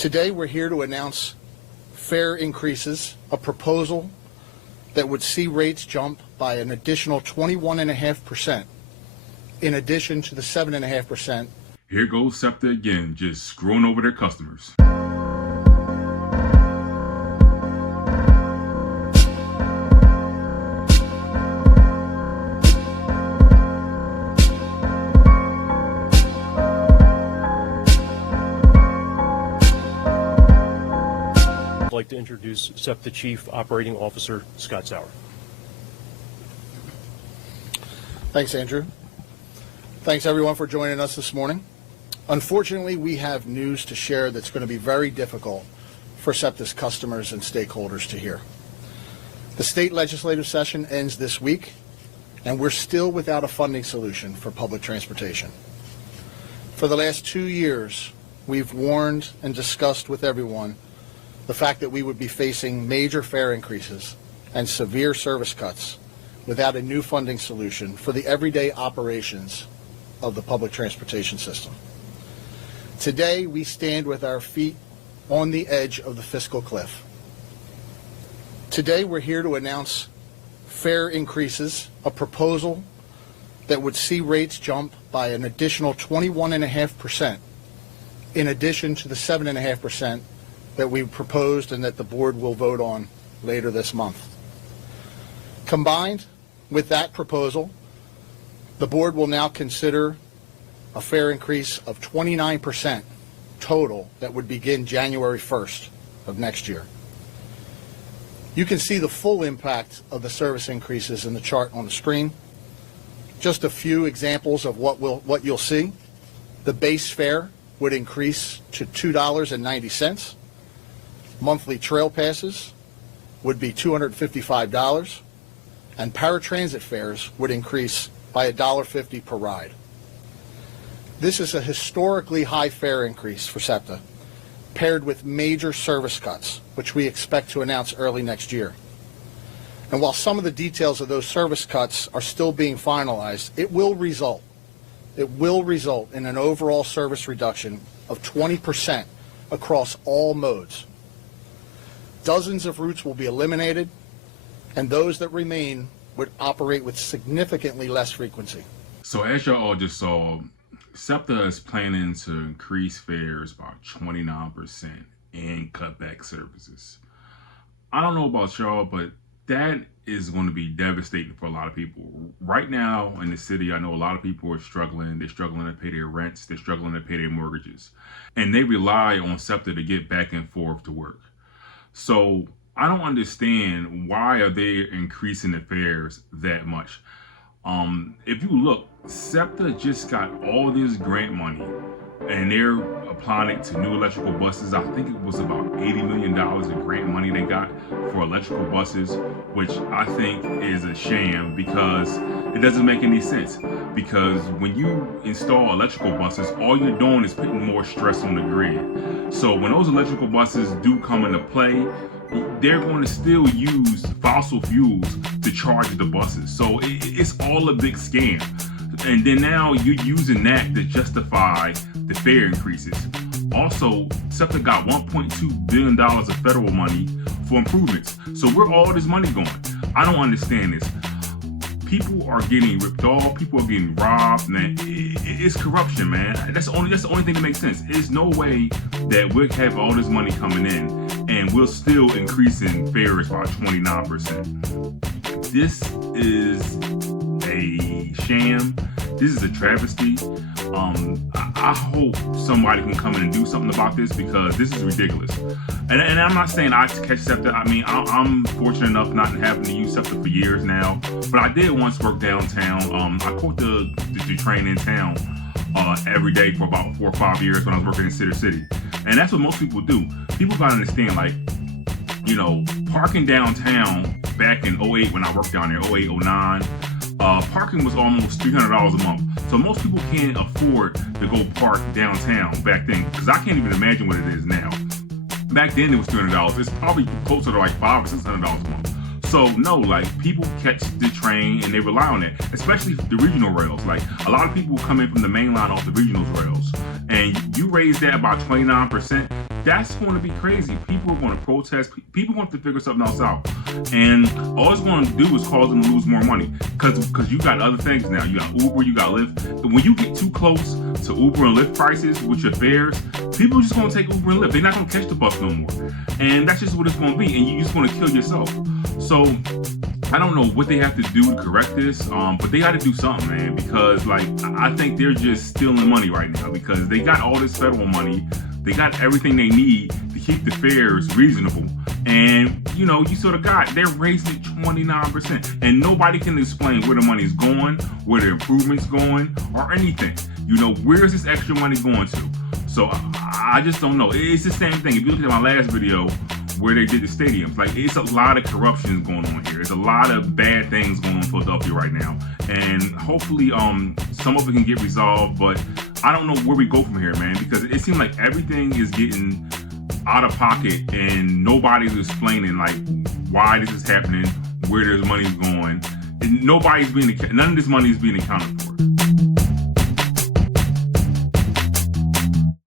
Today we're here to announce fare increases, a proposal that would see rates jump by an additional 21.5%, in addition to the 7.5%. Here goes Septa again, just screwing over their customers. I'd like to introduce Septa Chief Operating Officer Scott Sauer. Thanks, Andrew. Thanks, everyone, for joining us this morning. Unfortunately, we have news to share that's going to be very difficult for Septa's customers and stakeholders to hear. The state legislative session ends this week, and we're still without a funding solution for public transportation. For the last 2 years, we've warned and discussed with everyone the fact that we would be facing major fare increases and severe service cuts without a new funding solution for the everyday operations of the public transportation system. Today, we stand with our feet on the edge of the fiscal cliff. Today, we're here to announce fare increases, a proposal that would see rates jump by an additional 21.5%, in addition to the 7.5% that we proposed and that the board will vote on later this month. Combined with that proposal, the board will now consider a fare increase of 29% total that would begin January 1st of next year. You can see the full impact of the service increases in the chart on the screen. Just a few examples of what you'll see. The base fare would increase to $2.90. Monthly trail passes would be $255, and paratransit fares would increase by $1.50 per ride. This is a historically high fare increase for Septa, paired with major service cuts, which we expect to announce early next year. And while some of the details of those service cuts are still being finalized, it will result in an overall service reduction of 20% across all modes. Dozens of routes will be eliminated, and those that remain would operate with significantly less frequency. So as y'all all just saw, Septa is planning to increase fares by 29% and cut back services. I don't know about y'all, but that is going to be devastating for a lot of people. Right now in the city, I know a lot of people are struggling. They're struggling to pay their rents. They're struggling to pay their mortgages. And they rely on Septa to get back and forth to work. So I don't understand why are they increasing the fares that much. If you look, Septa just got all this grant money and they're applying it to new electrical buses. I think it was about $80 million in grant money they got for electrical buses, which I think is a sham because it doesn't make any sense. Because when you install electrical buses, all you're doing is putting more stress on the grid. So when those electrical buses do come into play, they're going to still use fossil fuels to charge the buses. So it's all a big scam. And then now you're using that to justify the fare increases. Also, Septa got $1.2 billion of federal money for improvements. So where all this money going? I don't understand this. People are getting ripped off. People are getting robbed, man. It's corruption, man. That's the only thing that makes sense. There's no way that we'll have all this money coming in and we're still increasing fares by 29%. This is a sham. This is a travesty. I hope somebody can come in and do something about this because this is ridiculous. And I'm not saying I catch Septa. I mean, I'm fortunate enough not having to use Septa for years now. But I did once work downtown. I caught the train in town every day for about 4 or 5 years when I was working in City. And that's what most people do. People gotta understand, like, you know, parking downtown back in 08 when I worked down there, 08, 09, parking was almost $300 a month. So most people can't afford to go park downtown back then, because I can't even imagine what it is now. Back then it was $300. It's probably closer to like $500 or $600 a month. So no, like, people catch the train and they rely on it, especially the regional rails. Like, a lot of people come in from the main line off the regional rails, and you raise that by 29%, that's going to be crazy. People are going to protest. People want to figure something else out, and all it's going to do is cause them to lose more money because you got other things now. You got Uber, you got Lyft. When you get too close to Uber and Lyft prices with your fares, people are just going to take Uber and Lyft. They're not going to catch the bus no more, and that's just what it's going to be. And you're just going to kill yourself. So I don't know what they have to do to correct this, but they got to do something, man, because like I think they're just stealing money right now because they got all this federal money. They got everything they need to keep the fares reasonable. And, you know, you sort of they're raising it 29%. And nobody can explain where the money's going, where the improvement's going, or anything. You know, where's this extra money going to? So I just don't know. It's the same thing. If you look at my last video where they did the stadiums, like it's a lot of corruption going on here. There's a lot of bad things going on in Philadelphia right now. And hopefully some of it can get resolved, but I don't know where we go from here, man, because it seems like everything is getting out of pocket and nobody's explaining like why this is happening, where their money's going, and none of this money is being accounted for.